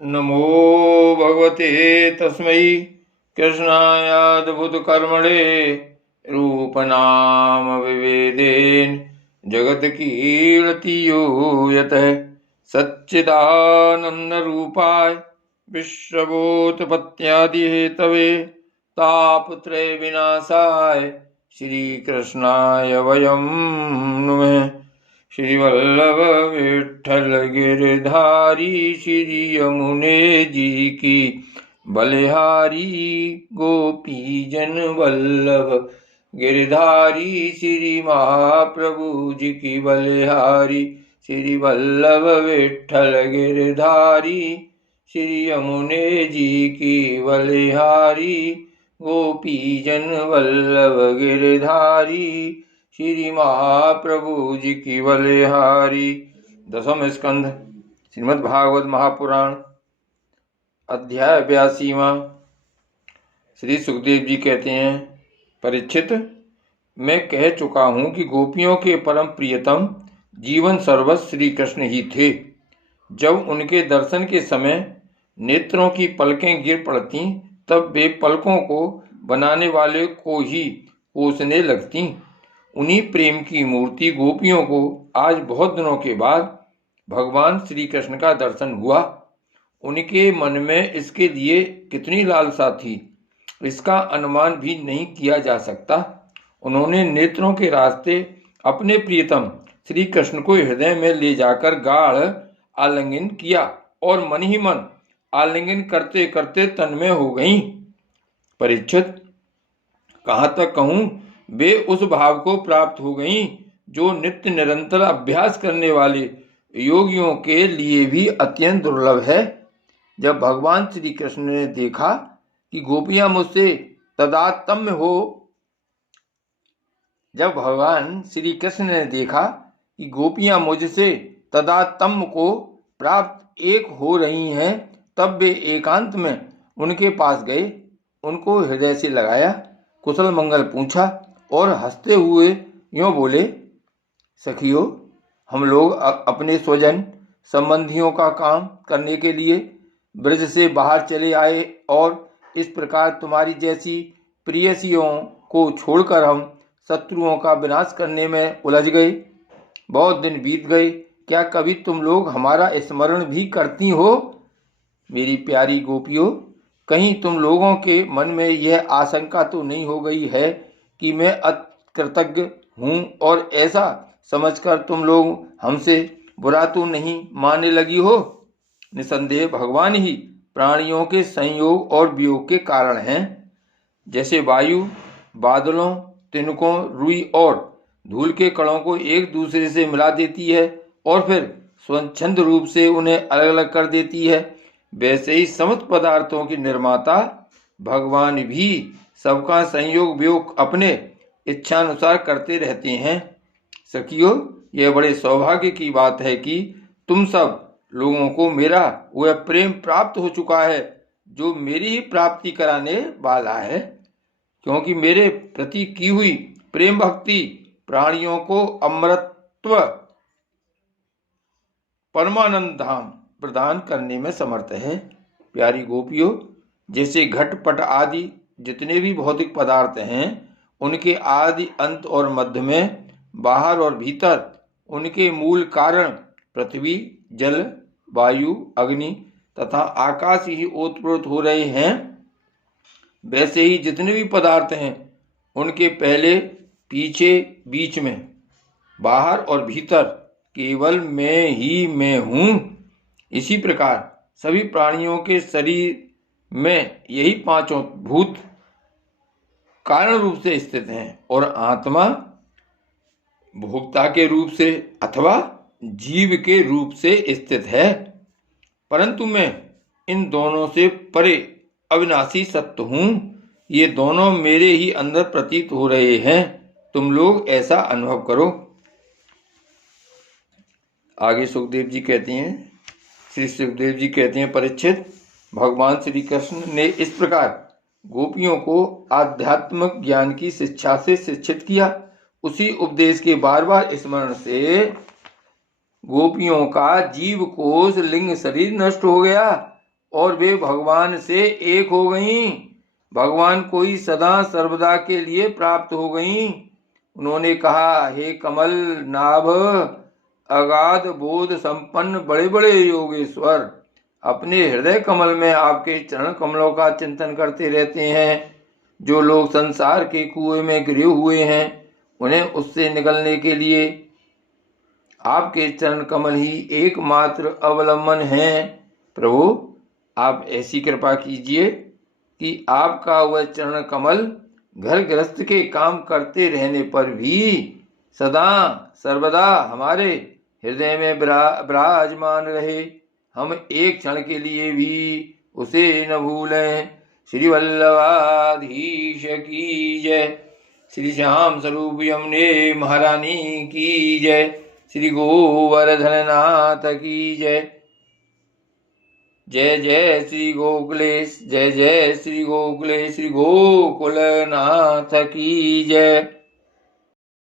नमो भगवते तस्मै कृष्णायाद्भुतकर्मणे रूपनाम विवेदेन जगत्कीर्ति यो यतः सच्चिदानन्दरूपाय विश्वभूतपत्यादिहेतवे तापत्रय विनाशाय श्रीकृष्णाय वयं नुमः। श्री वल्लभ विठ्ठल गिरधारी श्री यमुने जी की बलिहारी गोपी जन वल्लभ गिरधारी श्री महाप्रभु जी की बलिहारी श्री वल्लभ विठ्ठल गिरधारी श्री यमुने जी की बलिहारी गोपी जन वल्लभ गिरधारी श्री महाप्रभु जी की बलिहारी। दसम स्कंध श्रीमद् भागवत महापुराण अध्याय 82वां। श्री सुखदेव जी कहते हैं, परीक्षित, मैं कह चुका हूँ कि गोपियों के परम प्रियतम जीवन सर्वस्व श्री कृष्ण ही थे। जब उनके दर्शन के समय नेत्रों की पलकें गिर पड़ती तब वे पलकों को बनाने वाले को ही कोसने लगती। उन्हीं प्रेम की मूर्ति गोपियों को आज बहुत दिनों के बाद भगवान श्री कृष्ण का दर्शन हुआ। उनके मन में इसके लिए कितनी लालसा थी, इसका अनुमान भी नहीं किया जा सकता। उन्होंने नेत्रों के रास्ते अपने प्रियतम श्री कृष्ण को हृदय में ले जाकर गाढ़ आलिंगन किया और मन ही मन आलिंगन करते करते तन्मय हो गईं। परीक्षित, कहाँ तक कहूँ, वे उस भाव को प्राप्त हो गईं जो नित्य निरंतर अभ्यास करने वाले योगियों के लिए भी अत्यंत दुर्लभ है। जब भगवान श्री कृष्ण ने देखा कि गोपियां मुझसे तादात्म्य हो जब भगवान श्री कृष्ण ने देखा कि गोपियां मुझसे तादात्म्य को प्राप्त एक हो रही हैं, तब वे एकांत में उनके पास गए, उनको हृदय से लगाया, कुशल मंगल पूछा और हंसते हुए यूँ बोले, सखियों, हम लोग अपने स्वजन संबंधियों का काम करने के लिए ब्रज से बाहर चले आए और इस प्रकार तुम्हारी जैसी प्रियसियों को छोड़कर हम शत्रुओं का विनाश करने में उलझ गए। बहुत दिन बीत गए, क्या कभी तुम लोग हमारा स्मरण भी करती हो? मेरी प्यारी गोपियों, कहीं तुम लोगों के मन में यह आशंका तो नहीं हो गई है कि मैं अकृतज्ञ हूँ और ऐसा समझकर तुम लोग हमसे बुरा तो नहीं मानने लगी हो? निसंदेह भगवान ही प्राणियों के संयोग और वियोग के कारण हैं। जैसे वायु बादलों, तिनकों, रुई और धूल के कणों को एक दूसरे से मिला देती है और फिर स्वच्छंद रूप से उन्हें अलग अलग कर देती है, वैसे ही समस्त पदार्थों के निर्माता भगवान भी सबका संयोग वियोग अपने इच्छानुसार करते रहते हैं। सखियों, यह बड़े सौभाग्य की बात है कि तुम सब लोगों को मेरा वह प्रेम प्राप्त हो चुका है जो मेरी ही प्राप्ति कराने वाला है, क्योंकि मेरे प्रति की हुई प्रेम भक्ति प्राणियों को अमरत्व परमानंद धाम प्रदान करने में समर्थ है। प्यारी गोपियों, जैसे घटपट आदि जितने भी भौतिक पदार्थ हैं, उनके आदि अंत और मध्य में, बाहर और भीतर उनके मूल कारण पृथ्वी, जल, वायु, अग्नि तथा आकाश ही ओतप्रोत हो रहे हैं, वैसे ही जितने भी पदार्थ हैं उनके पहले, पीछे, बीच में, बाहर और भीतर केवल मैं ही मैं हूँ। इसी प्रकार सभी प्राणियों के शरीर में यही पांचों भूत कारण रूप से स्थित हैं और आत्मा भोक्ता के रूप से अथवा जीव के रूप से स्थित है। परंतु मैं इन दोनों से परे अविनाशी सत्य हूँ। ये दोनों मेरे ही अंदर प्रतीत हो रहे हैं। तुम लोग ऐसा अनुभव करो। आगे सुखदेव जी कहते हैं, श्री सुखदेव जी कहते हैं, परीक्षित, भगवान श्री कृष्ण ने इस प्रकार गोपियों को आध्यात्मिक ज्ञान की शिक्षा से शिक्षित किया। उसी उपदेश के बार बार स्मरण से गोपियों का जीव कोश लिंग शरीर नष्ट हो गया और वे भगवान से एक हो गईं। भगवान को ही सदा सर्वदा के लिए प्राप्त हो गईं। उन्होंने कहा, हे कमल नाभ, अगाध बोध संपन्न बड़े बड़े योगेश्वर, अपने हृदय कमल में आपके चरण कमलों का चिंतन करते रहते हैं। जो लोग संसार के कुएं में गिरे हुए हैं, उन्हें उससे निकलने के लिए आपके चरण कमल ही एकमात्र अवलंबन है। प्रभु, आप ऐसी कृपा कीजिए कि आपका वह चरण कमल घर गृहस्थ के काम करते रहने पर भी सदा सर्वदा हमारे हृदय में विराजमान रहे। हम एक क्षण के लिए भी उसे न भूलें। श्री वल्लभाधीश की जय। श्री श्याम स्वरूप यमुने महारानी की जय। श्री गोवर्धन नाथ की जय। जय जय श्री गोकुलेश, जय जय श्री गोकुलेश, श्री गोकुलनाथ की जय।